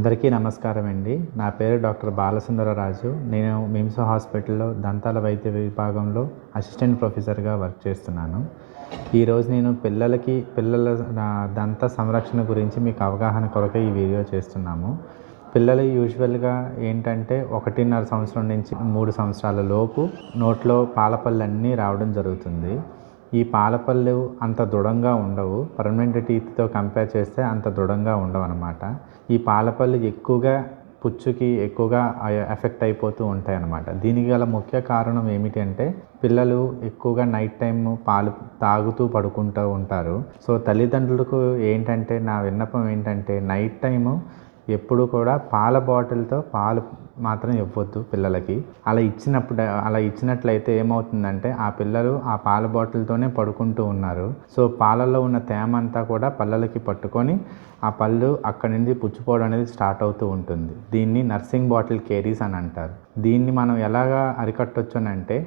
అందరికీ నమస్కారం అండి. నా పేరు డాక్టర్ బాలసుందరరాజు. నేను మిమ్స్ హాస్పిటల్‌లో దంతాల వైద్య విభాగంలో అసిస్టెంట్ ప్రొఫెసర్‌గా వర్క్ చేస్తున్నాను. ఈరోజు నేను పిల్లల దంత సంరక్షణ గురించి మీకు అవగాహన కొరకై ఈ వీడియో చేస్తున్నాము. పిల్లలు యూజువల్‌గా ఏంటంటే 1.5 సంవత్సరం నుంచి 3 సంవత్సరాల లోపు నోట్లో పాలపళ్ళన్నీ రావడం జరుగుతుంది. ఈ పాలపళ్ళు అంత దృఢంగా ఉండవు. పర్మనెంట్ టీత్‌తో కంపేర్ చేస్తే అంత దృఢంగా ఉండవన్నమాట. ఈ పాలపళ్ళు ఎక్కువగా పుచ్చుకి ఎక్కువగా ఎఫెక్ట్ అయిపోతూ ఉంటాయన్నమాట. దీనికి గల ముఖ్య కారణం ఏమిటి అంటే పిల్లలు ఎక్కువగా నైట్ టైమ్ పాలు తాగుతూ పడుకుంటూ ఉంటారు. సో తల్లిదండ్రులకు ఏంటంటే నా విన్నపం ఏంటంటే నైట్ టైము ఎప్పుడు కూడా పాల బాటిల్‌తో పాలు మాత్రం ఇవ్వొద్దు పిల్లలకి. అలా ఇచ్చినట్లయితే ఏమవుతుందంటే ఆ పిల్లలు ఆ పాల బాటిల్‌తోనే పడుకుంటూ ఉన్నారు. సో పాలల్లో ఉన్న తేమ అంతా కూడా పళ్ళకి పట్టుకొని ఆ పళ్ళు అక్కడి నుంచి పుచ్చిపోవడం అనేది స్టార్ట్ అవుతూ ఉంటుంది. దీన్ని నర్సింగ్ బాటిల్ కేరీస్ అని అంటారు. దీన్ని మనం ఎలాగా అరికట్టొచ్చనంటే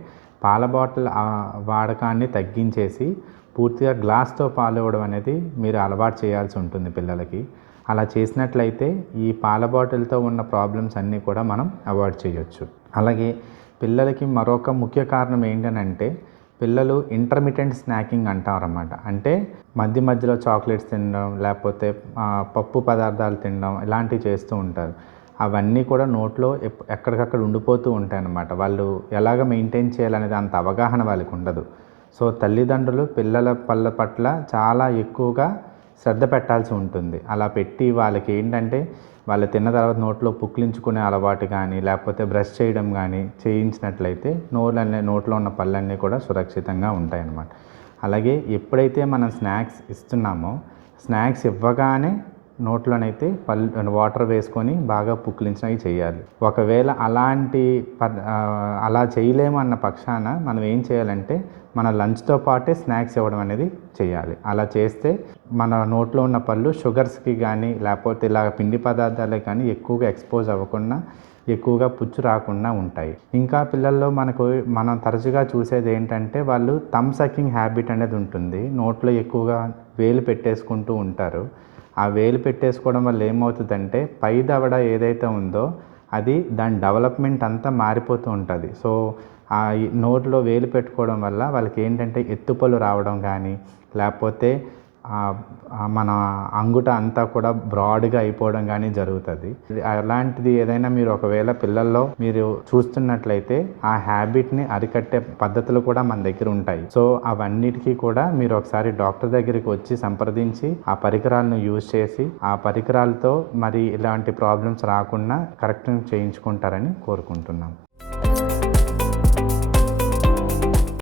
పాల బాటిల్ వాడకాన్ని తగ్గించేసి పూర్తిగా గ్లాస్‌తో పాలు ఇవ్వడం అనేది మీరు అలవాటు చేయాల్సి ఉంటుంది పిల్లలకి. అలా చేసినట్లయితే ఈ పాల బాటిల్తో ఉన్న ప్రాబ్లమ్స్ అన్నీ కూడా మనం అవాయిడ్ చేయొచ్చు. అలాగే పిల్లలకి మరొక ముఖ్య కారణం ఏంటనంటే పిల్లలు ఇంటర్మిటెంట్ స్నాకింగ్ అంటారన్నమాట. అంటే మధ్యలో చాక్లెట్స్ తినడం, లేకపోతే పప్పు పదార్థాలు తినడం ఇలాంటివి చేస్తూ ఉంటారు. అవన్నీ కూడా నోట్లో ఎక్కడికక్కడ ఉండిపోతూ ఉంటాయన్నమాట. వాళ్ళు ఎలాగ మెయింటైన్ చేయాలనేది అంత అవగాహన వాళ్ళకి ఉండదు. సో తల్లిదండ్రులు పిల్లల పళ్ళ పట్ల చాలా ఎక్కువగా శ్రద్ధ పెట్టాల్సి ఉంటుంది. అలా పెట్టి వాళ్ళకి ఏంటంటే వాళ్ళు తిన్న తర్వాత నోట్లో పుక్కిలించుకునే అలవాటు కానీ, లేకపోతే బ్రష్ చేయడం కానీ చేయించినట్లయితే నోట్లో ఉన్న పళ్ళన్నీ కూడా సురక్షితంగా ఉంటాయన్నమాట. అలాగే ఎప్పుడైతే మనం స్నాక్స్ ఇస్తున్నామో స్నాక్స్ ఇవ్వగానే నోట్లోనైతే వాటర్ వేసుకొని బాగా పుక్కిలించినవి చేయాలి. ఒకవేళ అలా చేయలేము అన్న పక్షాన మనం ఏం చేయాలంటే మన లంచ్తో పాటే స్నాక్స్ ఇవ్వడం అనేది చేయాలి. అలా చేస్తే మన నోట్లో ఉన్న పళ్ళు షుగర్స్కి కానీ, లేకపోతే ఇలా పిండి పదార్థాలకు కానీ ఎక్కువగా ఎక్స్పోజ్ అవ్వకుండా, ఎక్కువగా పుచ్చు రాకుండా ఉంటాయి. ఇంకా పిల్లల్లో మనం తరచుగా చూసేది ఏంటంటే వాళ్ళు థంబ్ సకింగ్ హ్యాబిట్ అనేది ఉంటుంది. నోట్లో ఎక్కువగా వేలు పెట్టేసుకుంటూ ఉంటారు. ఆ వేలు పెట్టేసుకోవడం వల్ల ఏమవుతుందంటే పై దవడ ఏదైతే ఉందో అది దాని డెవలప్మెంట్ అంతా మారిపోతూ ఉంటుంది. సో ఆ నోట్లో వేలు పెట్టుకోవడం వల్ల వాళ్ళకి ఏంటంటే ఎత్తుపళ్ళు రావడం కానీ, లేకపోతే మన అంగుట అంతా కూడా బ్రాడ్గా అయిపోవడం కానీ జరుగుతుంది. అలాంటిది ఏదైనా మీరు ఒకవేళ పిల్లల్లో మీరు చూస్తున్నట్లయితే ఆ హ్యాబిట్ని అరికట్టే పద్ధతులు కూడా మన దగ్గర ఉంటాయి. సో అవన్నిటికీ కూడా మీరు ఒకసారి డాక్టర్ దగ్గరికి వచ్చి సంప్రదించి ఆ పరికరాలను యూజ్ చేసి ఆ పరికరాలతో మరి ఇలాంటి ప్రాబ్లమ్స్ రాకుండా కరెక్ట్ చేయించుకుంటారని కోరుకుంటున్నాం.